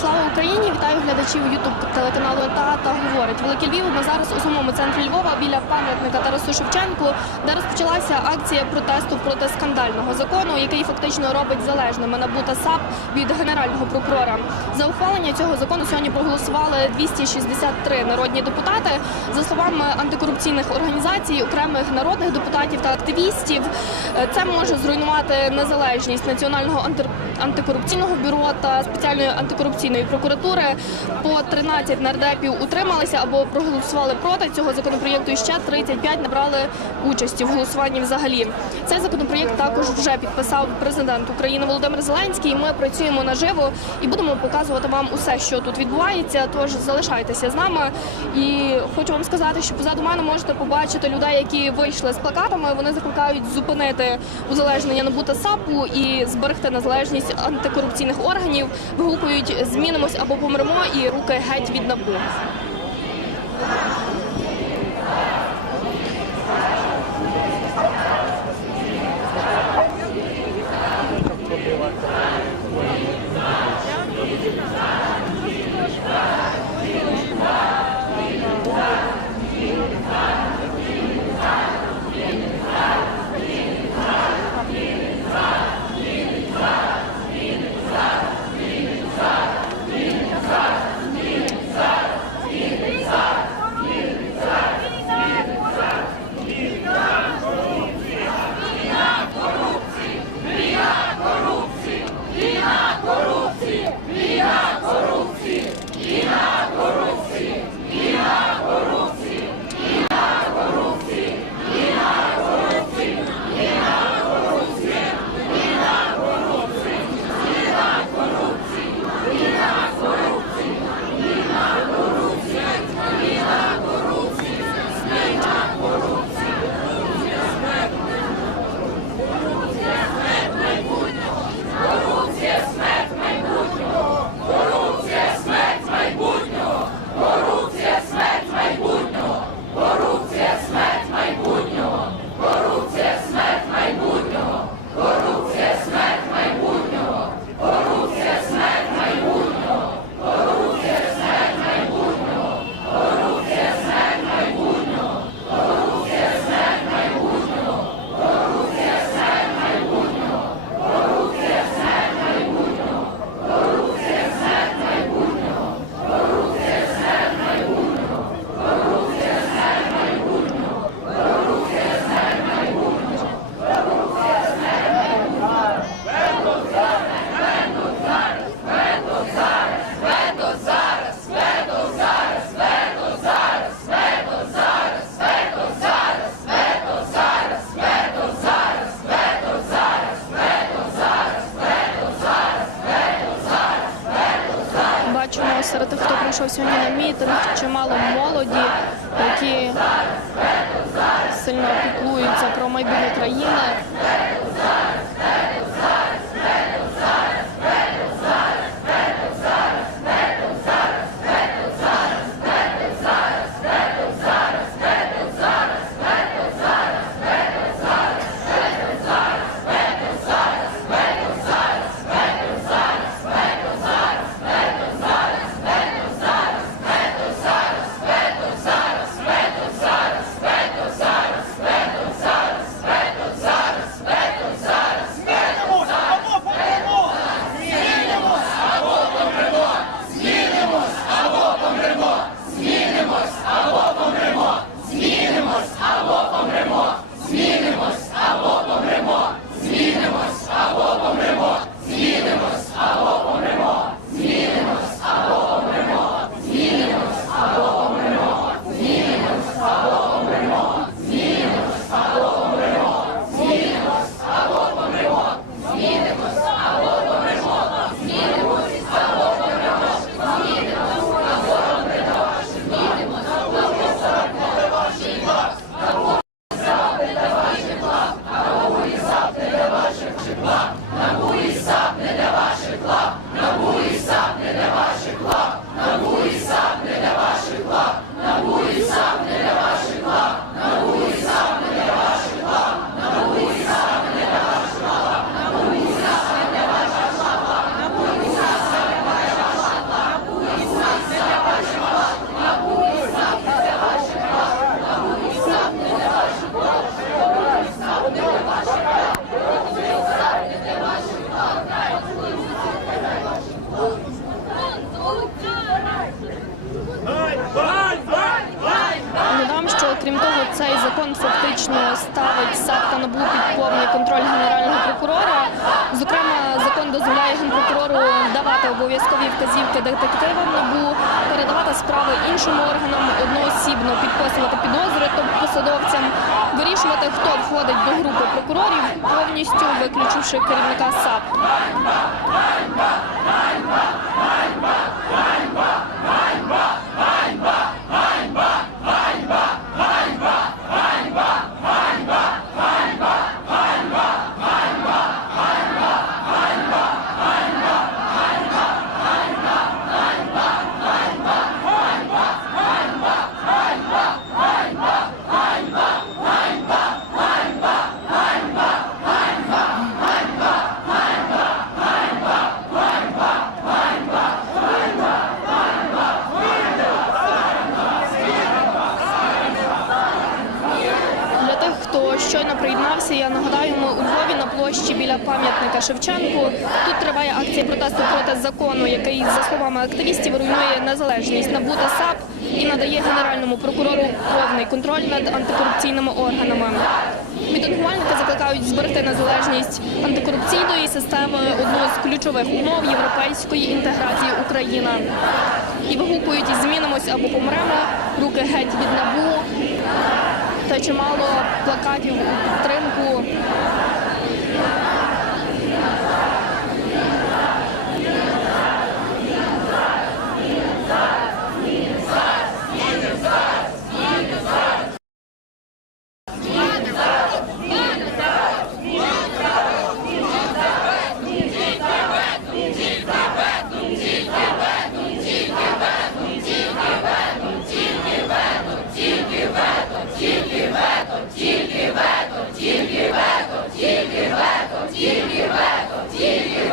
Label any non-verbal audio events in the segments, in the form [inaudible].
Слава Україні! Вітаю глядачів Ютуб телеканалу ЕТА та говорить Великий Львів. Ми зараз у самому центрі Львова біля пам'ятника Тарасу Шевченку, де розпочалася акція протесту проти скандального закону, який фактично робить залежними НАБУ та САП від генерального прокурора. За ухвалення цього закону сьогодні проголосували 263 народні депутати. За словами антикорупційних організацій, окремих народних депутатів та активістів, це може зруйнувати незалежність національного анти- антикорупційного бюро та спеціальної антикорупційної прокуратури. По 13 нардепів утрималися або проголосували проти цього законопроєкту. І ще 35 набрали участі в голосуванні. Взагалі, цей законопроєкт також вже підписав президент України Володимир Зеленський. Ми працюємо наживо і будемо показувати вам усе, що тут відбувається. Тож залишайтеся з нами. І хочу вам сказати, що позаду мене можете побачити людей, які вийшли з плакатами. Вони закликають зупинити узалежнення НАБУ та САПу і зберегти незалежність антикорупційних органів. Вигукують змінимось або помремо і руки геть від НАБУ. Фактично ставить САП та під повний контроль генерального прокурора. Зокрема, закон дозволяє генпрокурору давати обов'язкові вказівки детективам НАБУ, передавати справи іншим органам, одноосібно підписувати підозри топ-посадовцям, вирішувати, хто входить до групи прокурорів, повністю виключивши керівника САП. Я нагадаю, ми у Львові на площі біля пам'ятника Шевченку. Тут триває акція протесту проти закону, який, за словами активістів, руйнує незалежність Набуда САП і надає генеральному прокурору повний контроль над антикорупційними органами. Мітингувальники закликають зберегти незалежність антикорупційної системи одну з ключових умов європейської інтеграції України. І вигукують змінимось або помремо, руки геть від набу чимало плакатів у підтримку. Я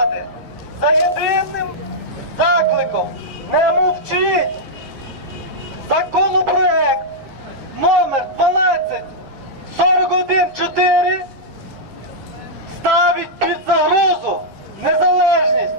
ради за єдиним закликом не мовчіть. Законопроект номер 12414 ставить під загрозу незалежність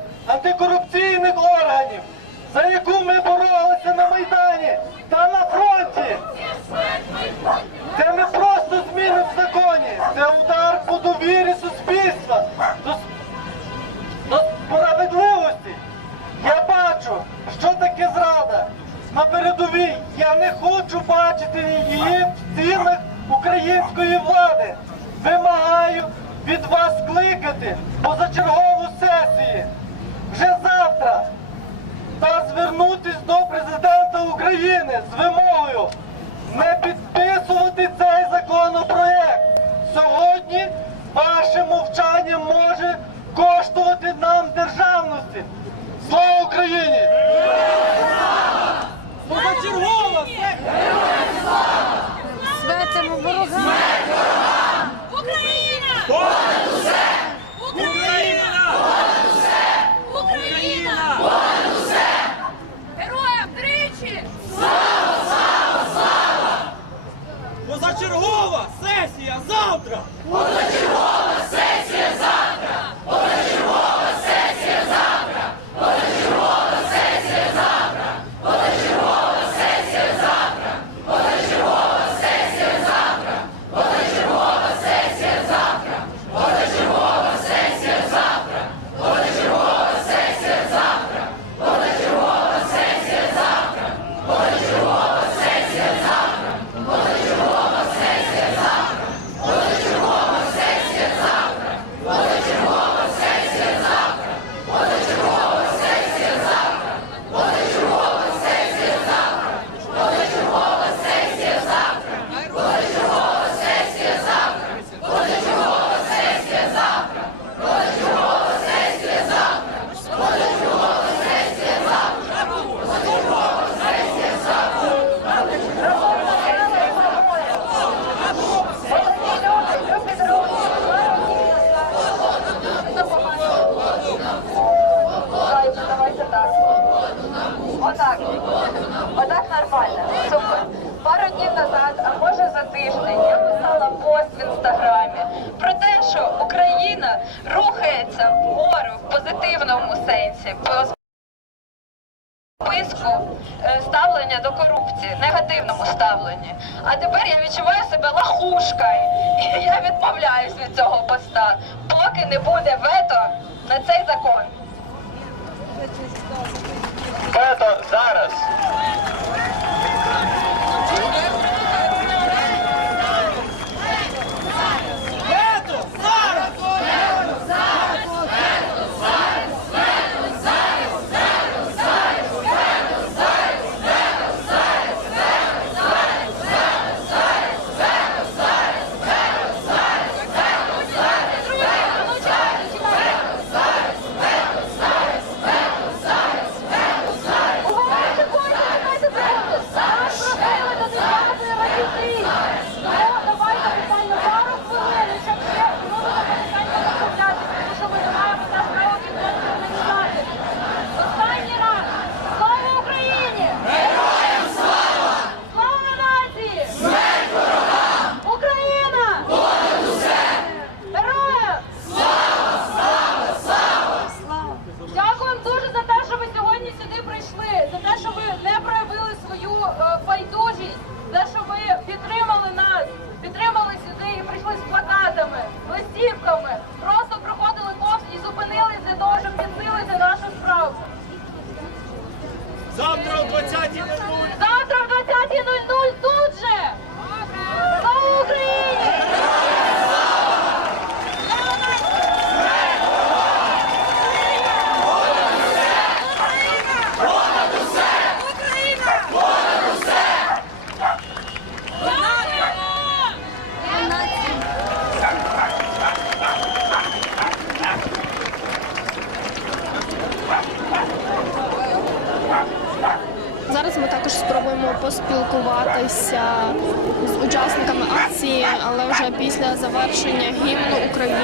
України з вимогою не підписувати цей законопроект. Сьогодні ваше мовчання може коштувати нам державності. Слава Україні! Слава! e as outras! De volta! Отак. Отак нормально. Супер. Пару днів назад, а може за тиждень, я писала пост в інстаграмі про те, що Україна рухається вгору в позитивному сенсі. Списку е, ставлення до корупції, негативному ставленні. А тепер я відчуваю себе лахушкою. І я відмовляюсь від цього поста, поки не буде вето на цей закон. Вето зараз. Вето! Зараз! Останній раз! Слава Україні! Героям слава! Слава нації! Смерть ворогам! Україна! Понад усе! Героям! Слава! Слава! Слава! Дякуємо дуже за те, що ви сьогодні сюди прийшли, за те, що ви не проявили свою е, байдужість, за те, що ви підтримали нас, підтримали сюди і прийшли з плакатами, листівками, просто проходили повз і зупинились для того, щоб підсилити нашу справу. Завтра о 20.00 Завтра в 20.00 тут же! Слава Україні! Зараз ми також спробуємо поспілкуватися з учасниками акції, але вже після завершення гімну України.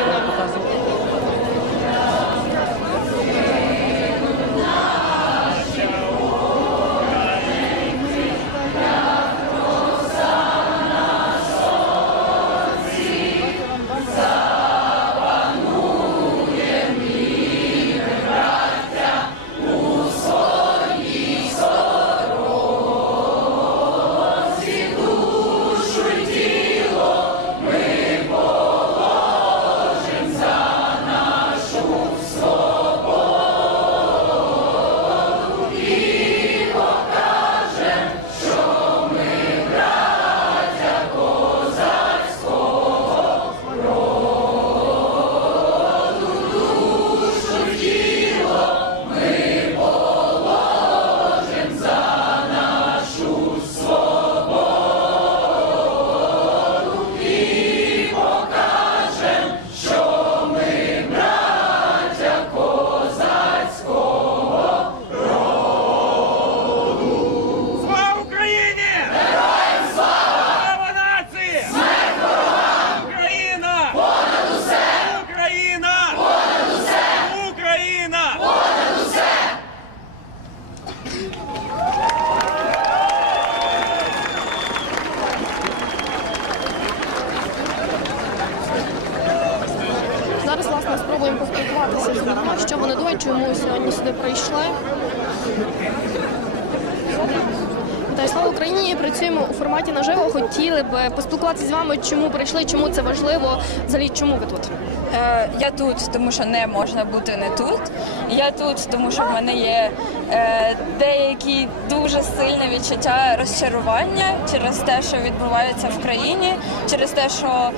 Слава Працюємо у форматі наживо. Хотіли б поспілкуватися з вами, чому прийшли, чому це важливо. Взагалі, чому ви тут? Е, Я тут, тому що не можна бути не тут. Я тут, тому що в мене є е, деякі дуже сильне відчуття розчарування через те, що відбувається в країні, через те, що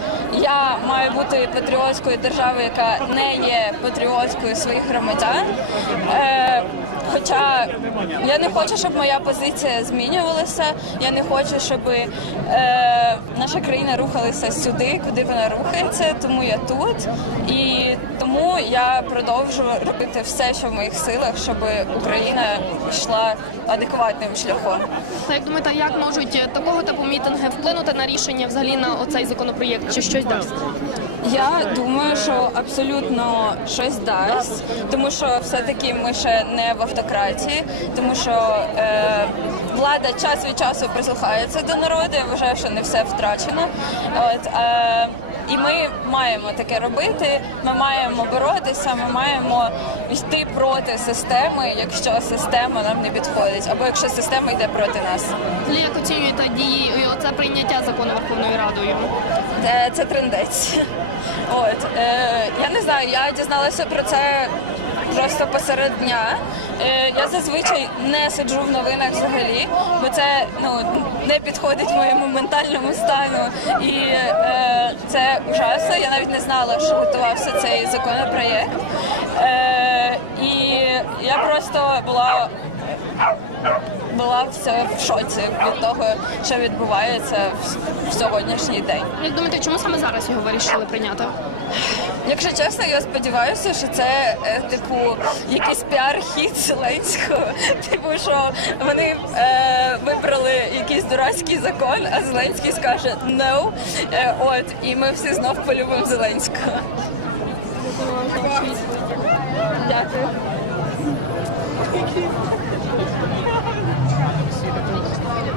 я маю бути патріотською держави, яка не є патріоткою своїх громадян. Е, Хоча я не хочу, щоб моя позиція змінювалася. Я не хочу, щоб е, наша країна рухалася сюди, куди вона рухається. Тому я тут і тому я продовжую робити все, що в моїх силах, щоб Україна йшла адекватним шляхом. Як думаєте, як можуть такого типу мітинги вплинути на рішення взагалі на оцей законопроєкт? Чи щось дасть? Я думаю, що абсолютно щось дасть, тому що все-таки ми ще не в автократії, тому що е, влада час від часу прислухається до народу. Я вважаю, що не все втрачено. От, е, і ми маємо таке робити. Ми маємо боротися, ми маємо йти проти системи, якщо система нам не підходить, або якщо система йде проти нас. Як оцінюєте дії оце прийняття закону Верховною Радою? Це, це трендець. От е, я не знаю, я дізналася про це просто посеред дня. Е, я зазвичай не сиджу в новинах взагалі, бо це ну не підходить моєму ментальному стану. І е, це ужасно. Я навіть не знала, що готувався цей законопроєкт. Е, і я просто була була все в шоці від того, що відбувається в, в сьогоднішній день. Як думаєте, чому саме зараз його вирішили прийняти? Якщо чесно, я сподіваюся, що це е, типу якийсь піар-хід Зеленського. [laughs] Типу, що вони е, вибрали якийсь дурацький закон, а Зеленський скаже «no». Е, от і ми всі знов полюбимо Зеленського. Дякую.